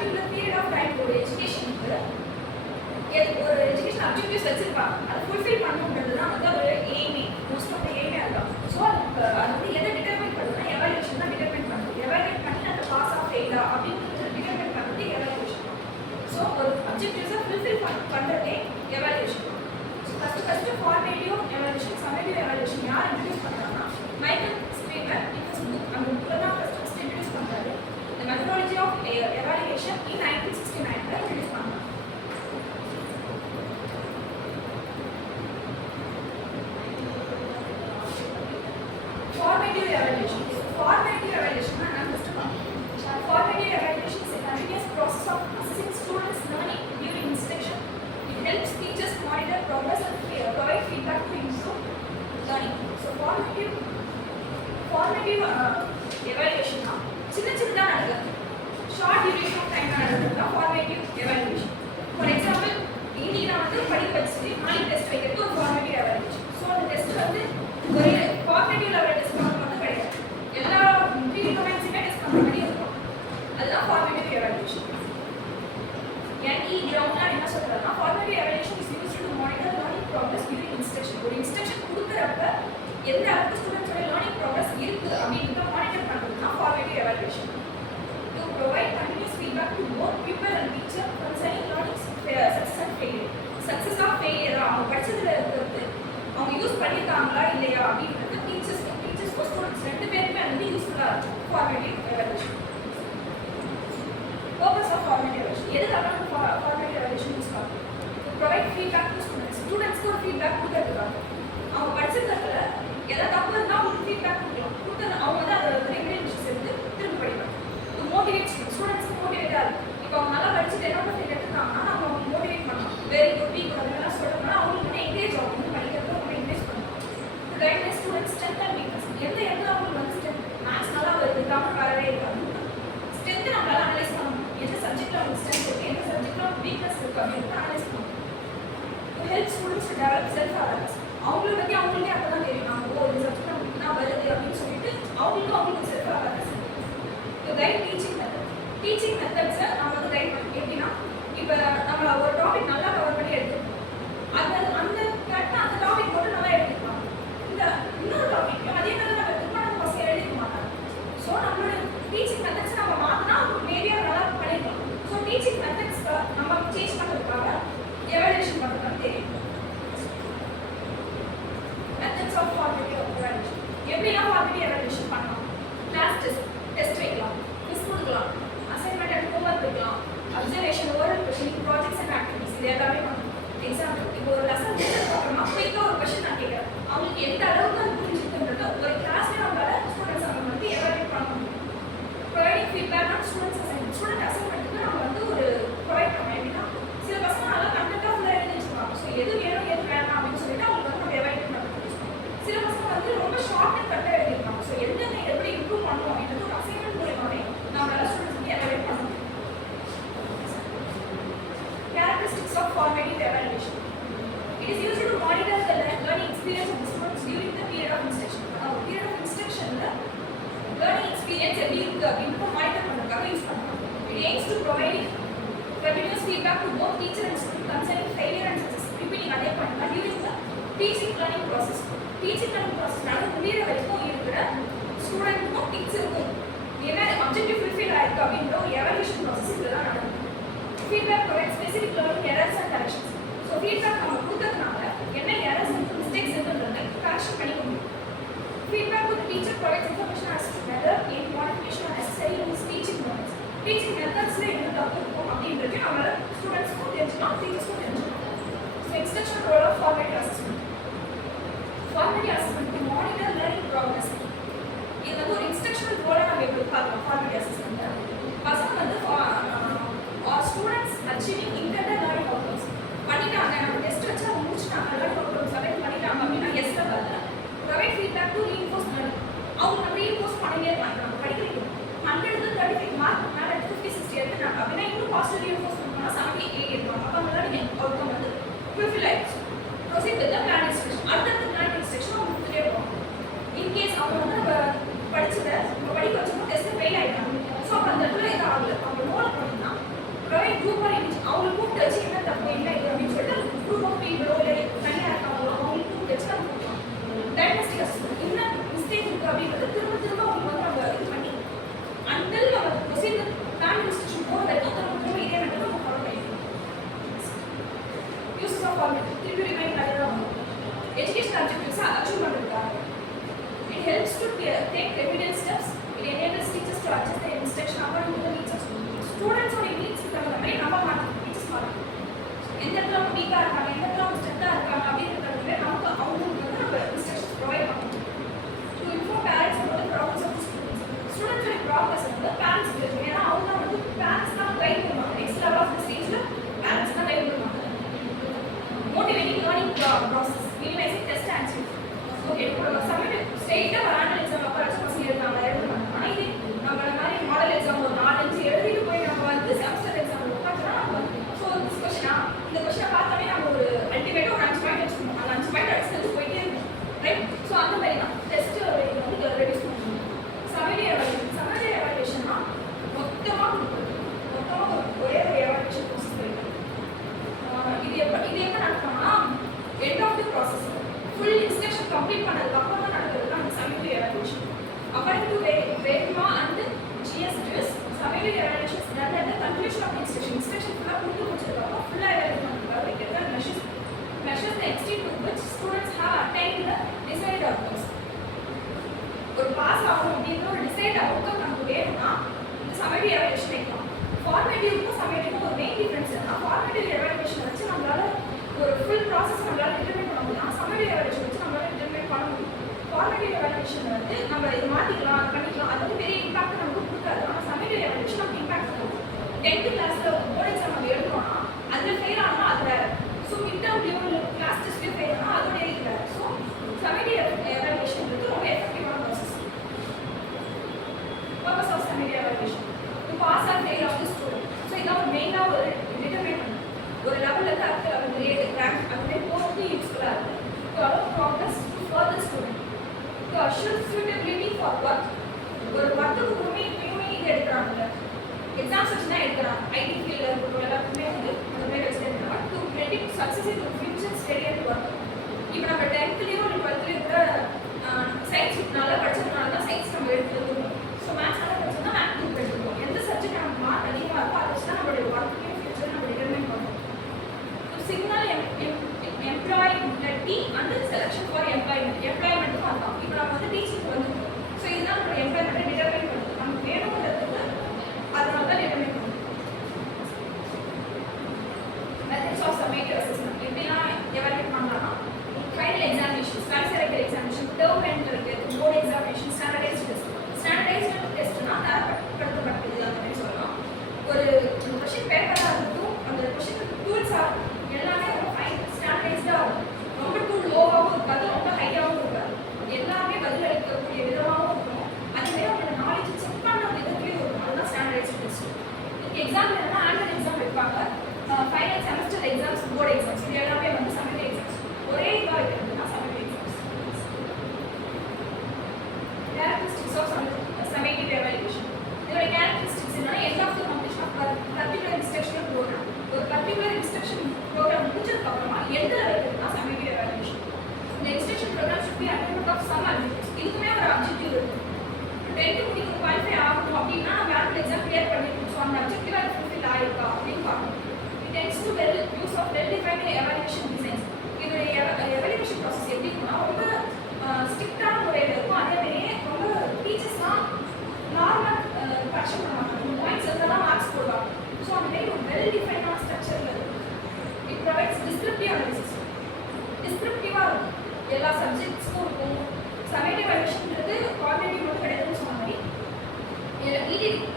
Particular period of time ஒரு எஜுகேஷனுக்கு ஒரு education objectives வச்சிருப்பாங்க. அதை ஃபுல்ஃபில் பண்ணணுன்றது தான் வந்து ஒரு எய்மே, மோஸ்ட் ஆஃப் த எய்மே அதுதான். ஸோ அது வந்து எதை டிட்டர்மைன் பண்ணுதுன்னா எவாலுவேஷன் தான் டிட்டர்மைன் பண்ணுது. எவாலுவேட் பண்ணி அந்த பாஸ் ஆஃப் ஃபெயிலா அப்படிங்கிறது டிட்டர்மைன் பண்ணுறது எவாலுவேஷன். ஸோ ஒரு அப்ஜெக்டிவ்ஸை ஃபுல்ஃபில் பண்ணுறதே evaluation. First formative evaluation, summative evaluation யார் இன்ட்ரடியூஸ் பண்ணுறாங்கன்னா மைக்கேல் ஸ்க்ரீவர் இன்ஸ் புக். அந்த புக்கில் தான் ஃபர்ஸ்ட் இன்ட்ரடியூஸ் பண்ணுறாரு. The methodology of evaluation in 1969 introduce பண்ணாங்க. Formative evaluation. Formative evaluation na nam first பார்ப்போம். Formative evaluation is a continuous process of assessing students' learning during instruction. It helps teachers monitor progress and provide feedback to improve learning. So formative evaluation na சின்னதா நடக்குது. Short duration of time நடக்குது தான் formative evaluation. For example இன்னைக்கு நான் வந்து படிக்க வச்சுட்டு நாளைக்கு டெஸ்ட் வைக்கிறது ஒரு ஃபார்மேட்டிவ் எவாலுவேஷன். ஸோ அந்த டெஸ்ட் வந்து ஒரு ஃபார்மேட்டிவ் லெவலில் டெஸ்ட் பண்ணுறது வந்து கிடையாது. எல்லா த்ரீ டொமைன்ஸுமே டெஸ்ட் பண்ணுற மாதிரி இருக்கும். அதுதான் ஃபார்மேட்டிவ் எவாலுவேஷன். என்இ கிரவுண்ட்னா என்ன சொல்கிறதுனா formative evaluation is used to monitor learning progress during instruction. ஒரு இன்ஸ்ட்ரக்ஷன் கொடுக்குறப்ப எந்த அளவுக்கு ஸ்டூடெண்ட்ஸோட லேர்னிங் ப்ராக்ரஸ் இருக்குது அப்படின்றத மானிட்டர் பண்ணுறது தான் formative evaluation. To provide continuous feedback to both pupil and teacher concerning learning success and failure. Success or failure அவங்க படிச்சதுல இருக்கிறது அவங்க யூஸ் பண்ணிருக்காங்களா இல்லையா அப்படின்றது டீச்சர்ஸ் ஸ்டூடெண்ட்ஸ் ரெண்டு பேருமே வந்து யூஸ்ஃபுல்லா இருக்கும். Formative evaluation. Purpose of formative evaluation எதுக்காக ஃபார்மேட்டிவ் எவாலுவேஷன் யூஸ் பண்ணுறோம்? ப்ரொவைட் ஃபீட்பேக் டு ஸ்டூடெண்ட்ஸ்க்கு ஒரு ஃபீட்பேக் கொடுக்கறதுக்காக அவங்க படிச்சதுல எதாவது தப்பு இருந்தால் அவங்களுக்கு ஃபீட்பேக் கொடுக்கலாம். கொடுத்தது அவங்க வந்து அதை ரெகுலேஷன்ஸ் எடுத்து திரும்ப படிப்பாங்க. மோட்டிவேட் ஸ்டூடெண்ட்ஸ்க்கு மோட்டிவேட்டாக இருக்கும். இப்போ அவங்க நல்லா படிச்சுட்டு என்ன ஃபீல் எடுத்துட்டாங்கன்னா நம்ம அவங்க மோட்டிவேட் பண்ணலாம். வெரி குட் வீக் அதெல்லாம் சொல்லணும்னா அவங்களுக்கு வந்து என்கரேஜ் ஆகும். வந்து படிக்கிறதுக்கு அவங்க என்கரேஜ் பண்ணலாம். Guideline students strength and weakness. எந்த இடத்துல அவங்களுக்கு வந்து ஸ்ட்ரென்த் மேக்ஸ் நல்லா வருது தமிழ் வரவே இருக்காது. ஸ்ட்ரென்த் நம்மளால அனலைஸ் பண்ணணும். எந்த சப்ஜெக்ட்ல அவங்க ஸ்ட்ரென்த் இருக்குது எந்த சப்ஜெக்ட்ல வீக்னஸ் இருக்குது அப்படின்னு அனலைஸ் பண்ணணும். To help students to develop self awareness. அவங்களை பற்றி அவங்களுக்கே அப்போ தான் தெரியும். நம்ம இந்த சப்ஜெக்ட் அவங்களுக்கு நான் வருது அப்படின்னு சொல்லிட்டு அவங்களுக்கு செல்ஃப் அவேர்னஸ். கைட் டீச்சிங் மெத்தட்ஸை நம்ம வந்து கைட் பண்ணணும். எப்படின்னா இப்போ நம்ம ஒரு டாபிக் நல்லா கவர் பண்ணி எடுத்துக்கணும். அந்த கரெக்டாக அந்த டாபிக் மட்டும் நல்லா எடுத்துக்கலாம். இந்த இன்னொரு டாபிக் அதே மாதிரி நம்ம திருமணம் பசங்க எழுதிக்க மாட்டாங்க. ஸோ நம்மளோட டீச்சிங் மெத்தட்ஸ் நம்ம மாற்றினா மேபியா நல்லா பண்ணிடலாம். ஸோ டீச்சிங் மெத்தட்ஸ் நம்ம சேஞ்ச் பண்ணுறதுக்காக எவாலுவேஷன் பண்ணுறதுக்கு தெரியும். Methods of formative evaluation. எப்படிலாம் ஃபார்மேட்டிவ் எவாலுவேஷன் பண்ணலாம்? கிளாஸ் டெஸ்ட் வைக்கலாம், குவிஸ் கொடுக்கலாம், அசைன்மெண்ட் அண்ட் ஹோம்ஒர்க் வைக்கலாம், observation, oral question, projects and activities இது எல்லாமே பண்ணலாம். எக்ஸாம்பிள் இப்போ ஒரு லெசன் முடிச்சதுக்கப்புறமா குயிக்காக ஒரு கொஸ்டின் நான் கேட்குறேன். அவங்களுக்கு எந்த அளவுக்கு அது புரிஞ்சுக்கின்றது ஒரு கிளாஸ்லேயே நம்மளால ஸ்டூடெண்ட்ஸ் அவங்க வந்து எவாலுவேட் பண்ண முடியும். Providing feedback on students assignment. Student அசைன்மெண்ட்டுக்கு நம்ம வந்து ஒரு ப்ரொவைட் பண்ணோம். எப்படின்னா சில பசங்க நல்லா கண்டென்ட்டாக ஃபுல்லாக எழுதி வச்சுருவாங்க. ஸோ எது வேணும் எது வேணாம் அப்படின்னு சொல்லிட்டு அவங்களுக்கு வந்து நம்ம எவாலுவேட் பண்ணுறோம். சில பசங்க வந்து ரொம்ப ஷார்ட் அண்ட் கட்டாக எழுதிருக்காங்க. ஸோ எந்த எப்படி இம்ப்ரூவ் பண்ணணும் அப்படின்றது ஒரு அசைன்மெண்ட் மூலமாகவே நம்மளால ஸ்டூடெண்ட்ஸ் வந்து எவாலுவேட் பண்ண முடியும். Characteristics of formative evaluation. It is used to monitor the learning experience of the students during the period of instruction. Period of instruction learning experience எப்படி இருக்கு அப்படின்னு மானிட்டர் பண்ணுறதுக்காக யூஸ் பண்ணுறோம். It aims to provide continuous feedback to both teacher and student concerning failure and success. Repeating அதே பண்ணா during the teaching learning process. Teaching learning process நடந்து முடிகிற வரைக்கும் இருக்கிற ஸ்டூடெண்ட்டுக்கும் டீச்சருக்கும் என்ன அப்ஜெக்டிவ் ஃபுல்ஃபில் ஆயிருக்கு அப்படின்ற ஒரு எவாலுவேஷன் ப்ராசஸ் இதெல்லாம் நடக்கும். Feedback provide specific learning errors and corrections. So feedback நம்ம கொடுத்ததுனால என்ன எரர்ஸ் அண்ட் மிஸ்டேக்ஸ் இருக்குன்றதை கரெக்ஷன் பண்ணிக்க முடியும். Feedback with teacher provides information as to whether any modification are necessary in teaching methods. Teaching மெத்தட்ஸில் என்ன தப்பு இருக்கும் அப்படின்றது நம்மளால ஸ்டூடெண்ட்ஸ்க்கும் தெரிஞ்சுக்கலாம், டீச்சர்ஸ்க்கும் தெரிஞ்சுக்கலாம். So instruction role of formative assessment. Formative assessment to monitor learning progress. இது வந்து ஒரு இன்ஸ்ட்ரக்ஷனல் ரோலை நம்ம எப்படி பார்க்கலாம். ஃபார்மேட்டிவ் அசஸ்மெண்ட் பசங்க வந்து students achieving internal learning outcomes பண்ணிட்டாங்க. நம்ம டெஸ்ட் வச்சு அவங்க முடிச்சுட்டாங்க, லேர்னிங் அவுட்கம்ஸ் அவைல் பண்ணிட்டாங்க அப்படின்னா எஸ் லெவலில் provide feedback to reinforce learning. அவங்க நம்ம ரீஇன்ஃபோர்ஸ் பண்ணிட்டே இருக்காங்க. நம்ம படிக்கிறீங்க 100-35 மார்க் மேலே 50-60 எடுத்துட்டாங்க அப்படின்னா இன்னும் பாசிட்டிவ் ரீஇன்ஃபோர்ஸ் பண்ணால் 70-80 எடுப்பாங்க. அப்போ அந்த லேர்னிங் அவுட்கம் வந்து ஃபுல்ஃபில் ஆயிடுச்சு. Proceed with the plan instruction. அடுத்தடுத்த பிளான் இன்ஸ்ட்ரக்ஷன் அவங்க கொடுத்துட்டே இருப்பாங்க. இன்கேஸ் அவங்க வந்து நம்ம படிச்சதை நம்ம படிக்க வச்சோம்னா டெஸ்ட்டில் ஃபெயில் ஆகிட்டாங்க. ஸோ அப்போ அந்த இடத்துல எதுவும் ஆகலை. அவங்க நோட் பண்ணிங்கன்னா take remedial steps. It enables teachers to adjust their instruction according to the needs of students. Students ஓட needs தகுந்த மாதிரி நம்ம மாற்றணும், டீச்சர்ஸ் மாற்றணும். எந்த இடத்துல அவங்க வீக்காக இருக்காங்க, எந்த இடத்துல அவங்க ஸ்ட்ரென்த்தாக இருக்காங்க அப்படின்றத நமக்கு அவங்களுக்கு வந்து நம்ம இன்ஸ்ட்ரக்ஷன்ஸ் ப்ரொவைட் பண்ணணும். To inform parents about the progress of the students. ஸ்டூடெண்ட்ஸோட ப்ராக்ரஸ் வந்து பேரண்ட்ஸ் தெரியும். ஏன்னா அவங்க வந்து பேரண்ட்ஸ் தான் கைட் பண்ணுவாங்க. நெக்ஸ்ட் லெவல் ஆஃப் த ஸ்டேஜில் பேரண்ட்ஸ் தான் கைட் பண்ணுவாங்க. Motivating learning process, minimising test answer. Okay, இப்போ சப்மிட் ஸ்டேட்டாக ஒரு ஆனுவல் எக்ஸாம் அப்போ வச்சு பசங்க இருக்காங்க எழுதுறாங்க. ஆனால் இது நம்மள மாதிரி மாடல் எக்ஸாம் ஒரு 4-5 எழுதிட்டு போய் நம்ம வந்து செமஸ்டர் எக்ஸாம் உட்காந்துனா ஸோ திஸ் கொஸ்டினா இந்த கொஸ்டினை பார்த்தாலே நம்ம ஒரு அல்டிமேட்டாக ஒரு 5 பாயிண்ட் வச்சுக்கணும். அந்த 5 பாயிண்ட் அடிச்சு போயிட்டே இருக்கும், ரைட்? ஸோ அந்த மாதிரி தான் டெஸ்ட் வந்து ரெடியூஸ் பண்ணணும். சமரி எவாலுவேஷன்னா மொத்தமாக ஒரே ஒரு எவாலுவேஷன் ப்ராசஸ் இருக்கு. இது எப்போ நடக்கும்னா end of the process full instruction complete பண்ணதுக்கப்புறம் தான் நடக்கிறது அந்த summary evaluation. According to Vedma and GSDS, summative evaluation is done at the conclusion of the instruction. Instruction full of full evaluation measures the extent to which students have attained the desired outcomes. ஒரு pass ஆகும் அப்படின்ற ஒரு decide outcome நமக்கு வேணும்னா இந்த summative evaluation வைக்கலாம். ஃபார்மேட்டிவ்க்கும் சம்மேட்டிவ்க்கும் ஒரு main difference என்னன்னா ஃபார்மேட்டிவ் எவாலுவேஷன் வச்சு நம்மளால ஒரு ஃபுல் ப்ராசஸ் நம்மளால டிட்டர்மைன் பண்ண முடியும். சம்மேட்டிவ் எவாலுவேஷன் வச்சு நம்மளால டிட்டர்மைன் பண்ண முடியும். ஃபார்மேட்டிவ் எவாலுவேஷன் வந்து நம்ம இது மாற்றிக்கலாம், அது பண்ணிக்கலாம், அது வந்து பெரிய இம்பாக்ட் நமக்கு கொடுக்காது. ஆனால் சம்மேட்டிவ் எவாலுவேஷன் நமக்கு இம்பாக்ட் கொடுக்கும். 10th கிளாஸில் ஒரு போர்ட் எக்ஸாம் நம்ம எழுதுறோம்னா அதில் ஃபெயில் ஆனால் அது வேறு. ஸோ மிட் டேர்ம் டியூவில் கிளாஸ் டெஸ்ட்லேயும் ஃபெயில் ஆனால் அதோட இது வேறு. ஸோ சம்மேட்டிவ் எவாலுவேஷன் வந்து ரொம்ப எஃபெக்டிவான process. Purpose of summative evaluation to pass or fail of the student. So இதான் ஒரு மெயினாக ஒரு டிட்டர்மைன் பண்ணணும். ஒரு லெவலில் அடுத்த லெவல் கிரேடு ரேங்க் அது மாதிரி போகிறதுக்கு யூஸ்ஃபுல்லாக இருக்குது. To allow progress for the student. To assure suitability for work. ஒரு ஒர்க்குக்குமே இப்பயுமே இது எடுக்கிறாங்க, எக்ஸாம்ஸ் வச்சு தான் எடுக்கிறாங்க. ஐடி ஃபீல்டில் இருக்கிற எல்லாத்துக்குமே வந்து அந்த மாதிரி வச்சு எடுக்கிறாங்க. To predict success in future study and work. இப்போ நம்ம 10th-லேயும் ஒரு 12th-லேயும் கூட சயின்ஸ் நல்லா படிச்சதுனால தான் சயின்ஸ் நம்ம எடுத்துருக்கோம். ஸோ மேத்ஸ் நல்லா படிச்சோம்னா மேத்ஸ் குரூப் எடுத்துருக்கோம். எந்த சப்ஜெக்ட் நமக்கு மார்க் அதிகமாக இருக்கோ அதை வச்சு தான் நம்மளுடைய ஒர்க்கையும் ஃபியூச்சர் நம்ம டிட்டர்மைன் பண்ணுவோம். To signal employability and selection for employment. எம்ப்ளாய்மெண்ட்டுக்கும் அதுதான். இப்போ நம்ம வந்து டீச்சிங்க்கு வந்து ஸோ இதுதான் நம்மளோட எம்ப்ளாய்மெண்ட்டை டிட்டர்மைன் பண்ணுது. நமக்கு வேணுங்கிறதுக்கு அதனால தான் டிட்டர்மைன் பண்ணுது. மெத்தட்ஸ் ஆஃப் சம்மேட்டிவ் அசஸ்மெண்ட் எப்படிலாம் எவாலுவேட் பண்ணலாம்னா final examination, conservative examination, term end இருக்குது, board examination, standardized test. Standardized டெஸ்ட்னா தரப்படுத்தப்பட்டது அப்படின்னு சொல்லலாம். ஒரு கொஷின் பேப்பராக இருக்கும், அந்த கொஷின் டூல்ஸாக எல்லாமே ரொம்ப ஃபைன் ஸ்டாண்டர்டைஸ்டாக இருக்கும். ரொம்ப டூ லோவாகவும் இருக்காது, ரொம்ப ஹையாகவும் இருக்காது. எல்லாமே பதிலளிக்கக்கூடிய விதமாகவும் இருக்கும். அதேமாதிரி அவங்களோட நாலேஜ் செக் பண்ண விதத்துலேயும் இருக்கும். அதுதான் ஸ்டாண்டர்டைஸ்டு டெஸ்ட். இதுக்கு எக்ஸாம் என்னன்னா ஆனுவல் எக்ஸாம் வைப்பாங்க, final semester exams, board exams, இது எல்லாமே வந்து சம்மேட்டிவ் எக்ஸாம்ஸ். ஒரே இதாக வைக்கிறதுனா summative exams. Characteristics of summative evaluation. இதோட கேரக்டரிஸ்டிக்ஸ் என்னன்னா end of the completion of particular instructional program. ஒரு பர்டிகுலர் இன்ஸ்ட்ரக்ஷன் ப்ரோக்ராம் முடிஞ்சதுக்கு அப்புறமா எந்த வைக்கிறதுனா சம்மேட்டிவ் எவாலுவேஷன். இந்த instruction program should be attribute of some objectives. இதுக்குமே ஒரு அப்ஜெக்டிவ் இருக்கு. 10th முடிக்க குவாலிஃபை ஆகணும் அப்படின்னா நம்ம ஆனுவல் எக்ஸாம் கிளியர் பண்ணிருக்கோம். ஸோ அந்த அப்ஜெக்டிவ் அது ஃபுல்ஃபில் ஆயிருக்கா அப்படின்னு பார்க்கணும். It tends to use of well defined evaluation designs. இதோடைய எவாலுவேஷன் ப்ராசஸ் எப்படி இருக்குன்னா ரொம்ப ஸ்ட்ரிக்டான முறையில் இருக்கும். அதேமாதிரியே ரொம்ப டீச்சர்ஸ்லாம் நார்மல் கரெக்ஷன் பண்ண மாட்டாங்க, பாயிண்ட்ஸ் எல்லாம் மார்க்ஸ் போடுவாங்க. ஸோ அந்த மாதிரி ஒரு வெல் டிஃபைனான ஸ்ட்ரக்சரில் இருக்கும். It provides descriptive analysis. டிஸ்கிரிப்டிவாக இருக்கும், எல்லா சப்ஜெக்ட்ஸ்க்கும் இருக்கும். சம்மேட்டிவ் எவாலுவேஷன்ன்றது குவாலிட்டிவ் மட்டும் கிடையாதுன்னு சொன்ன மாதிரி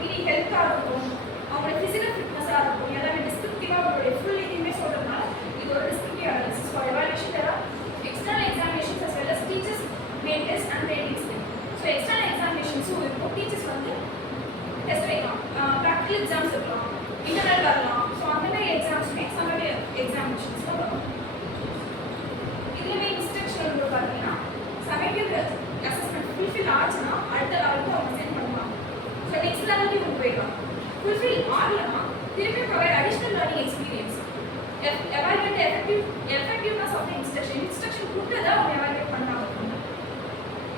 இடி ஹெல்த்தாக இருக்கும், அவங்களோட ஃபிசிக்கல் ஃபிட்னஸாக இருக்கும், எல்லாமே டிஸ்கிரிப்டிவாக அவங்களுடைய ஃபுல் இதுவுமே சொல்கிறதுனால இது ஒரு descriptive analysis for evaluation. There are external examinations as well as teachers main test and ratings. So external எக்ஸாமினேஷன்ஸும் இருக்கும், டீச்சர்ஸ் வந்து டெஸ்ட் வைக்கலாம், ப்ராக்டிகல் எக்ஸாம்ஸ் இருக்கலாம், இன்டர்னல் வரலாம். ஸோ அந்த மாதிரி எக்ஸாம்ஸுமே சம்மேட்டிவ் எக்ஸாமினேஷன்ஸில் வரும். இதுலேயுமே இன்ஸ்ட்ரக்ஷனல் பார்த்தீங்கன்னா சம்மேட்டிவ் அசஸ்மெண்ட் ஃபுல்ஃபில் ஆச்சுன்னா அடுத்த லெவலுக்கு அவங்க சென்ட் பண்ணுவாங்க. ஸோ நெக்ஸ்ட் லெவலுக்கு இவங்க போயிடலாம். ஃபுல்ஃபில் ஆகலைன்னா திருப்பி provide additional learning experience. Evaluate effectiveness of the instruction கொடுத்ததை அவங்க எவாலுவேட் பண்ணாங்க.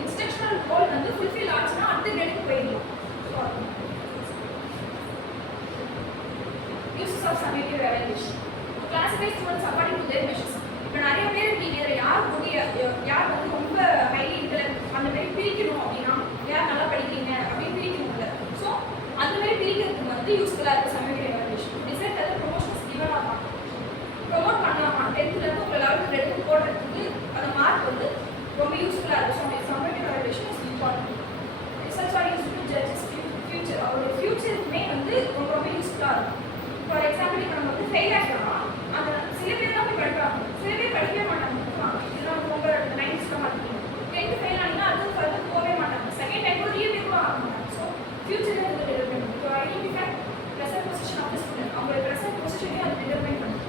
இன்ஸ்ட்ரக்ஷனல் கோல் வந்து ஃபுல்ஃபில் ஆச்சுன்னா அடுத்த கிரேடுக்கு போயிடலாம். Uses of summative evaluation. To classify students according to their measures. இப்போ நிறைய பேர் இருக்கீங்க, இதில் யார் வந்து ரொம்ப ஹைலி இன்டெலெக்ட் அந்த மாதிரி பிரிக்கணும் அப்படின்னா யூஸ்ஃபுல்லாக இருக்கும். ஃபார் எக்ஸாம்பிள் இப்போ நம்ம வந்து ஃபெயில் ஆகிட்டோம்னா அந்த சில பேர் தான் போய் படிப்பாங்க, சில பேர் படிக்கவே மாட்டாங்க. இதெல்லாம் ரொம்ப 9th மாட்டோம் 10th ஃபெயில் ஆனீங்கன்னா அது ஃபர்தர் போகவே மாட்டாங்க, செகண்ட் டைம் கூட ரீவியூவும் ஆக மாட்டாங்க. ஸோ ஃபியூச்சரில் இது development to identify present position of the student, அவங்களோட ப்ரெசன்ட் பொசிஷனையும் அது டெவலப்மெண்ட் பண்ணும்.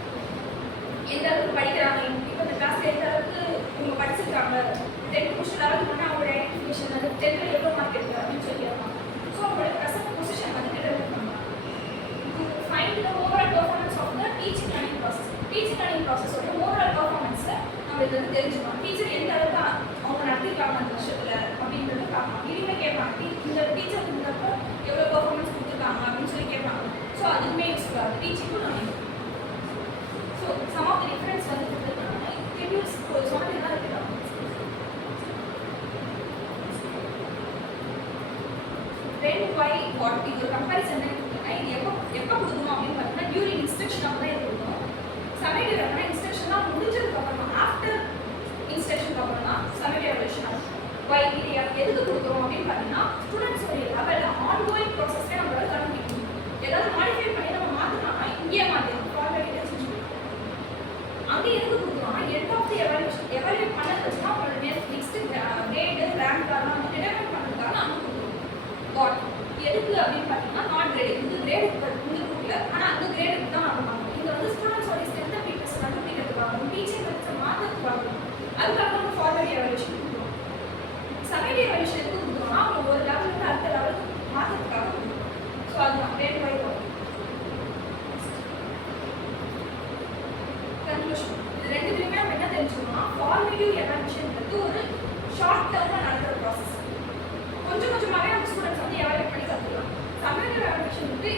எந்த அளவுக்கு படிக்கிறாங்க, இப்போ இந்த கிளாஸில் எந்த அளவுக்கு இவங்க படிச்சிருக்காங்க, 10th முடிச்சு 11th பண்ணால் அவங்களோட ஐடென்டிஃபிகேஷன் அது 10th எவ்வளோ மார்க் எடுக்கிறாங்க அப்படின்னு சொல்லி கேட்பாங்க. ஸோ அவங்களோட ப்ரெசன்ட் பொசிஷன் வந்து டெவலப் பண்ணலாம். Find the overall performance of the teaching learning process. Teaching learning ப்ராசஸோட ஓவரால் பெர்ஃபார்மன்ஸை நம்ம இதில் வந்து தெரிஞ்சுக்கணும். டீச்சர் எந்த அளவுக்கு அவங்க நடத்திருக்காங்க அந்த வருஷத்தில் அப்படின்றத பார்க்கலாம். இனிமேல் கேட்பாங்க இந்த டீச்சர் இருந்தப்போ எவ்வளோ பெர்ஃபார்மன்ஸ் கொடுத்துருக்காங்க அப்படின்னு சொல்லி கேட்பாங்க. ஸோ அதுவுமே யூஸ்ஃபுல்லாக இருக்குது டீச்சிங்கும் learning. So some of the difference வந்து கொடுத்துருக்காங்க. ரிவ்யூஸ் சொன்னது என்ன இருக்குதா when, why, what இது ஒரு கம்பேரிசன் தான் கொடுத்துருக்கேன். இது எப்போ கொடுக்கணும் அப்படின்னு பார்த்தீங்கன்னா டியூரிங் இன்ஸ்ட்ரக்ஷன் அப்போ தான் இது கொடுக்கணும். சமேட்டிவ் எவ்வளோனா இன்ஸ்ட்ரக்ஷன்லாம் முடிஞ்சதுக்கு அப்புறமா ஆஃப்டர் இன்ஸ்ட்ரக்ஷனுக்கு அப்புறம் தான் சமேட்டிவ் எவல்யூஷன் ஆகும். வை இது எதுக்கு கொடுக்குறோம் அப்படின்னு பார்த்தீங்கன்னா ஸ்டூடெண்ட்ஸோடைய லெவலில் ஆன்கோயிங் ப்ராசஸ்லேயே நம்மளால கண்டுபிடிக்கணும். ஏதாவது மாடிஃபை பண்ணி நம்ம மாற்றினோம்னா இங்கேயே மாற்றிடும் ஃபார்மேட்டிவ் செஞ்சு அங்கே எதுக்கு கொடுக்குறோம்னா end of the evaluation evaluate பண்ணது வச்சுன்னா அவங்களோட நெக்ஸ்ட் கிரேடு ரேங்க் காரணம் வந்து டிடர்மைன் பண்ணுறதுக்காக அங்கே கொடுக்குறோம். வாட் எதுக்கு அப்படின்னு பார்த்தீங்கன்னா நாட் கிரேடு இந்த கிரேடு இந்த குரூப்ல ஆனால் அந்த கிரேடுக்கு தான் நம்ம பார்க்கணும். இங்கே வந்து ஸ்டூடெண்ட்ஸோட ஸ்ட்ரென்த் அண்ட் வீக்னஸ் கண்டுபிடிக்கிறதுக்காகவும் டீச்சிங் மெத்தட்ஸை மாற்றத்துக்காகவும் அதுக்காக நம்ம ஃபார்மேட்டிவ் எவல்யூஷன் கொடுக்குறோம். சமேட்டிவ் எவல்யூஷன் எதுக்கு கொடுக்குறோம்னா அவங்க ஒரு லெவலில் அடுத்த லெவலுக்கு மாற்றத்துக்காக கொடுக்குறோம். ஸோ அதுதான் ரேட் பை வாட் கன்க்ளூஷன். இது ரெண்டுத்துலையுமே நம்ம என்ன தெரிஞ்சுக்கணும்னா ஃபார்மேட்டிவ் எவல்யூஷன்ன்றது ஒரு ஷார்ட் டேர்மில் நடக்கிற ப்ராசஸ். கொஞ்சம் கொஞ்சமாகவே நம்ம ஸ்டூடெண்ட்ஸ் வந்து எவாலுவேட் பண்ணி கற்றுக்கலாம். சமேட்டிவ் எவல்யூஷன் வந்து